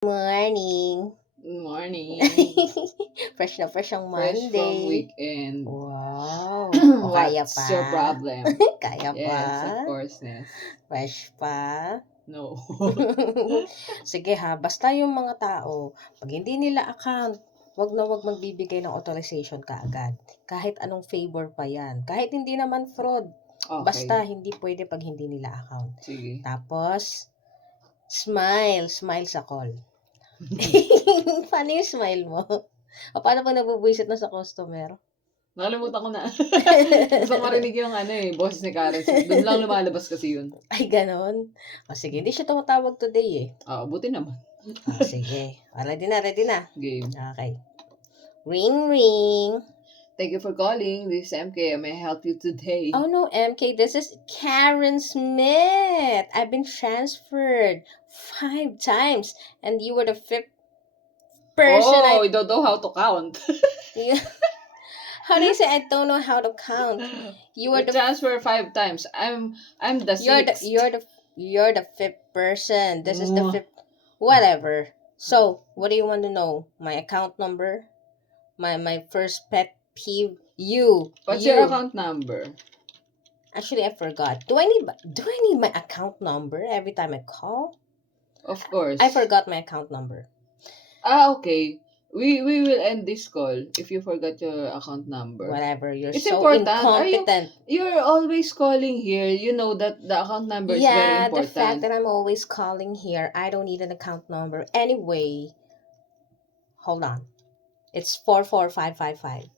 Morning. Morning. Fresh ang Fresh from Monday. weekend. Wow. O kaya What's pa? your problem? Kaya pa? Yes, of course, Ness. Fresh pa? No. Sige ha, basta yung mga tao, pag hindi nila account, wag na wag magbibigay ng authorization kaagad. Kahit anong favor pa yan. Kahit hindi naman fraud. Basta Okay. hindi pwede pag hindi nila account. Sige. Tapos, smile sa call. Paano yung smile mo? O paano pag nabubwisit na sa customer? Nakalimutan ko na. Gusto ko marinig yung boses ni Karen. Doon lang lumalabas kasi yun. Ay, ganon. O sige, hindi siya tumatawag today eh. Buti naman. O sige. Ready na. Game. Okay. Ring. Thank you for calling. This is MK. May I help you today? Oh no, MK, this is Karen Smith. I've been transferred 5 times and you were the 5th person you don't know how to count. How do you say I don't know how to count? You were We transfer 5 times. I'm the 6th. You're the 5th person. This is the 5th. Whatever. So, what do you want to know? My account number? My first pet peeve? What's your account number? Actually, I forgot. Do I need my account number every time I call? Of course. I forgot my account number. Okay. We will end this call if you forgot your account number. Whatever. It's so important. incompetent. You're always calling here. You know that the account number is very important. The fact that I'm always calling here, I don't need an account number. Anyway, hold on. It's 44555.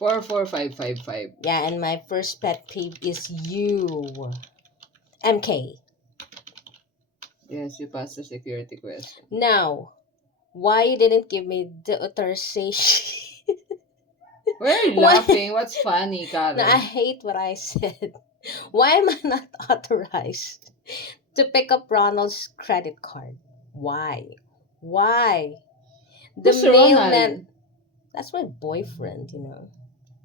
44555. Yeah, and my first pet peeve is you. MK. Yes, you passed the security question. Now, why you didn't give me the authorization? Why are you laughing? What's funny, Karen? No, I hate what I said. Why am I not authorized to pick up Ronald's credit card? Why? The Who's mailman. Ronald? That's my boyfriend, you know.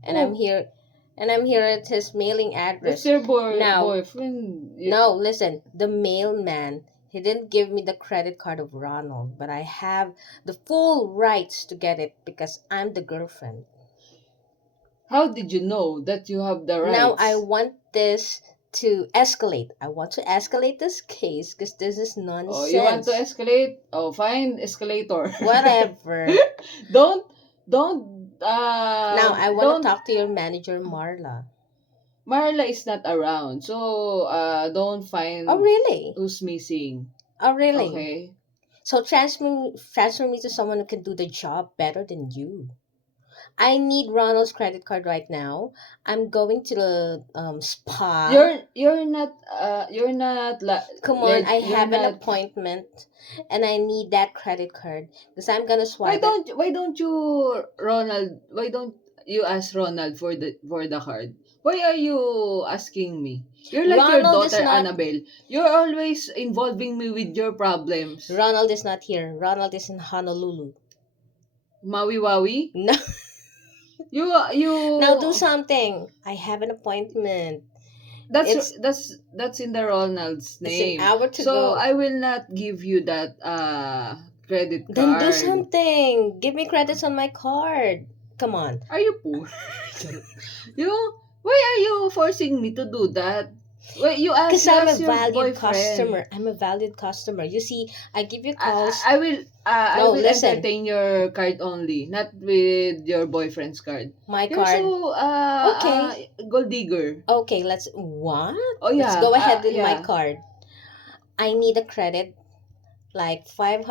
And Oh. I'm here at his mailing address. Who's your boyfriend? No, listen. The mailman, he didn't give me the credit card of Ronald, but I have the full rights to get it because I'm the girlfriend. How did you know that you have the rights? Now I want this to escalate. I want to escalate this case because this is nonsense. Oh, you want to escalate? Oh, fine, escalator. Whatever. Don't. Now I want to talk to your manager, Marla. Marla is not around, so don't find. Oh really? Who's missing? Oh really? Okay. So transfer me to someone who can do the job better than you. I need Ronald's credit card right now. I'm going to the spa. You're not. Come on, I have an appointment, and I need that credit card because I'm gonna swipe. Why don't you, Ronald? Why don't you ask Ronald for the card? Why are you asking me? You're like Ronald your daughter Annabelle. You're always involving me with your problems. Ronald is not here. Ronald is in Honolulu. Maui Wawi? No. You Now do something. I have an appointment. That's in the Ronald's name. It's an hour to so go. I will not give you that credit card. Then do something. Give me credits on my card. Come on. Are you poor? Why are you forcing me to do that? Well, you ask. Because I'm a your valued boyfriend. customer. I'm a valued customer. You see, I give you calls. I will. I will listen. entertain your card only, not with your boyfriend's card. My You're card. so okay. Gold digger. Okay, let's. What? Oh yeah. Let's go ahead with yeah. my card. I need a credit, like $500.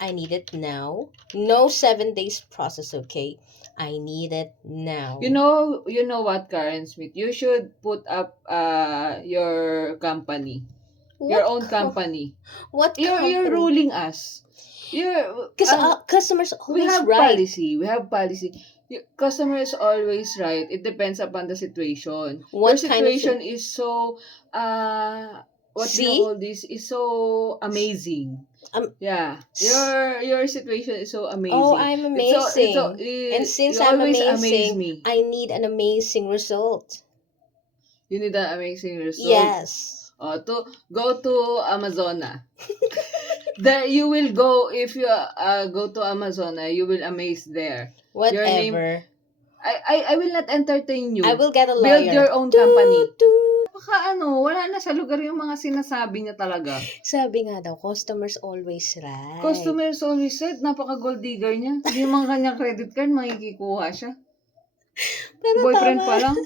I need it now. No 7 days process. Okay. I need it now. You know what, Karen Smith? You should put up your company. Your own company. What company? You're ruling us. Because customers always we have right. policy. We have policy. Customer is always right. It depends upon the situation. What your situation is so what do you call this? Is so amazing. Yeah, your situation is so amazing. Oh, I'm amazing. And since I'm amazing, I need an amazing result. You need an amazing result. Yes. To go to Amazona. There you will go if you go to Amazon, you will amaze there. Your name, Whatever. I will not entertain you. I will get a Build lawyer. your own company. Baka wala na sa lugar yung mga sinasabi niya talaga. Sabi nga daw, customers always right. Customers always said, napaka-gold digger niya. Hindi man kanyang credit card, makikikuha siya. Pero Boyfriend tama. pa lang.